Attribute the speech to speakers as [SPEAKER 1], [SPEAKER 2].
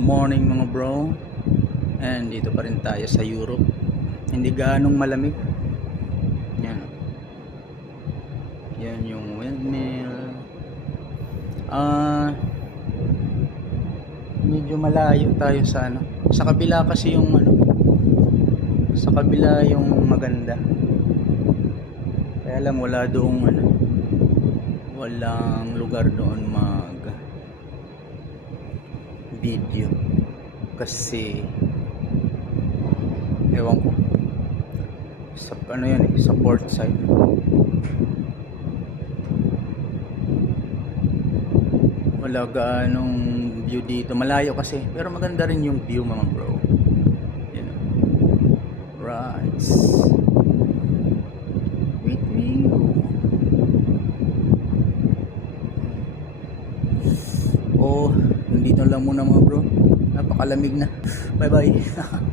[SPEAKER 1] morning mga bro. And dito pa rin tayo sa Europe. Hindi ganong malamig. Yan. Yan yung windmill. Ah Medyo malayo tayo sa ano. Sa kabila kasi yung ano. Sa kabila yung maganda. Kaya lang wala doong ano. Walang lugar doon mag video. Kasi ewan ko. Sa ano yan eh sa side. Wala gaanong view dito. Malayo kasi pero maganda rin yung view mga bro. You know right with view oh muna mga bro. Napakalamig na. Bye bye